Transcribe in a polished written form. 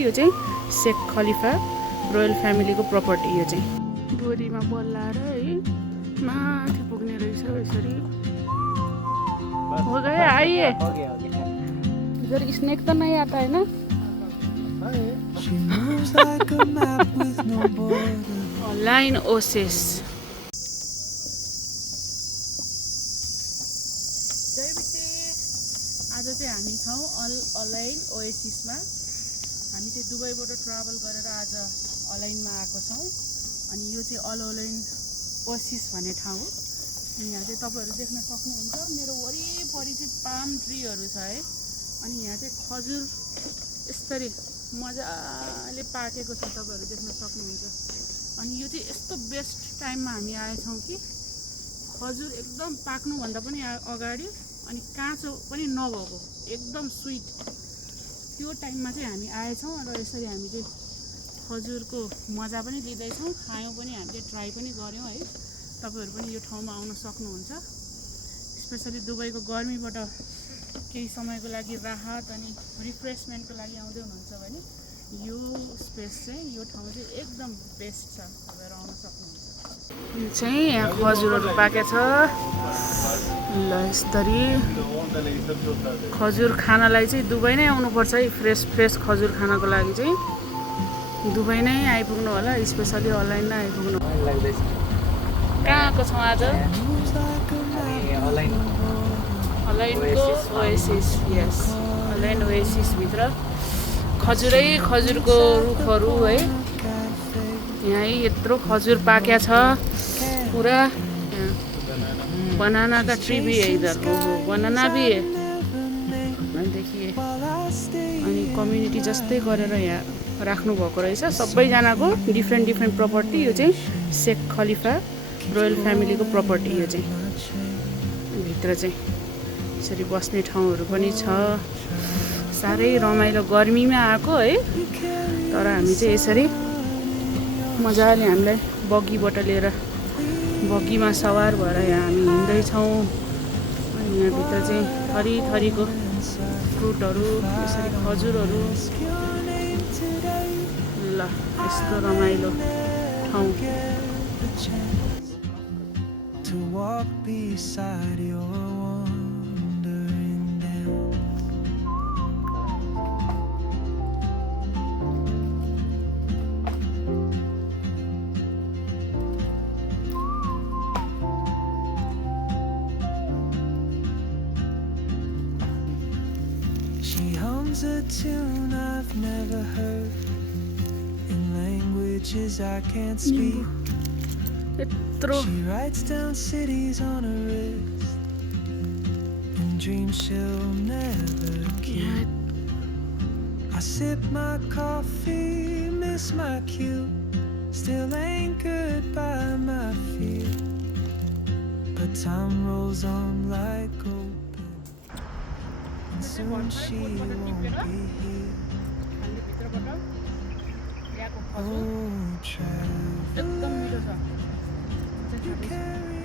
यो चाहिँ शेख खलिफा रोयल फ्यामिलीको प्रपर्टी। यो चाहिँ डोरीमा बल्लाएर है माथि पुग्ने रहेछ यसरी। हो गए आइए इधर स्नेक तो नहीं आता है ना। लाइन ओसेस आज चाहिँ हामी छौँ अलाइन ओएसिसमा। हामी चाहिँ दुबईबाट ट्राभल गरेर आज अलाइनमा आएको छौँ। अनि यो चाहिँ अलाइन ओएसिस भन्ने ठाउँ हो। अनि यहाँ चाहिँ तपाईँहरू देख्न सक्नुहुन्छ मेरो वरिपरि चाहिँ पाम ट्रीहरू छ है। अनि यहाँ चाहिँ खजुर यसरी मजाले पाकेको छ, तपाईँहरू देख्न सक्नुहुन्छ। अनि यो चाहिँ यस्तो बेस्ट टाइममा हामी आएछौँ कि खजुर एकदम पाक्नुभन्दा पनि अगाडि अनि काँचो पनि नभएको एकदम स्विट त्यो टाइममा चाहिँ हामी आएछौँ। र यसरी हामी चाहिँ खजुरको मजा पनि लिँदैछौँ, खायौँ पनि, हामीले ट्राई पनि गऱ्यौँ है। तपाईँहरू पनि यो ठाउँमा आउन सक्नुहुन्छ। स्पेसली दुबईको गर्मीबाट केही समयको लागि राहत अनि रिफ्रेसमेन्टको लागि आउँदै हुनुहुन्छ भने यो स्पेस चाहिँ, यो ठाउँ चाहिँ एकदम बेस्ट छ, तपाईँहरू आउन सक्नुहुन्छ। यो चाहिँ यहाँ खजुरहरू पाकेको छ ल। यसरी खजुर खानलाई चाहिँ दुबई नै आउनुपर्छ है। फ्रेस खजुर खानको लागि चाहिँ दुबई नै आइपुग्नु होला, स्पेसली अलाइन नै आइपुग्नु लाग्दैछ। कहाँ आएको छौँ आज? अलाइनको ओएसिस। यस, अलाइन ओएसिसभित्र खजुरको रुखहरू है। यहाँ यत्रो खजुर पाक्या छ पुरा। बनाना का ट्री भी है इधर, बनाना भी है। देखिए अनि कम्युनिटी जस्तै गरेर यहाँ राख्नु भएको रहेछ सबैजनाको डिफ्रेन्ट प्रपर्टी। यो चाहिँ शेख खलिफा रोयल फ्यामिलीको प्रपर्टी। यो चाहिँ भित्र चाहिँ यसरी बस्ने ठाउँहरू पनि छ। साह्रै रमाइलो गर्मीमा आएको है। तर हामी चाहिँ यसरी मजाले हामीलाई बगीबाट लिएर बगीमा सवार भएर यहाँ हामी हिँड्दैछौँ। अनि यहाँभित्र चाहिँ थरीको फ्रुटहरू, यसरी खजुरहरू। ल यस्तो रमाइलो ठाउँ। A tune I've never heard in languages I can't speak. She writes down cities on her wrist and dreams she'll never keep. I sip my coffee, miss my cue, still anchored by my fear. But time rolls on like gold. Soon she won't be here. Oh, traveler, you carry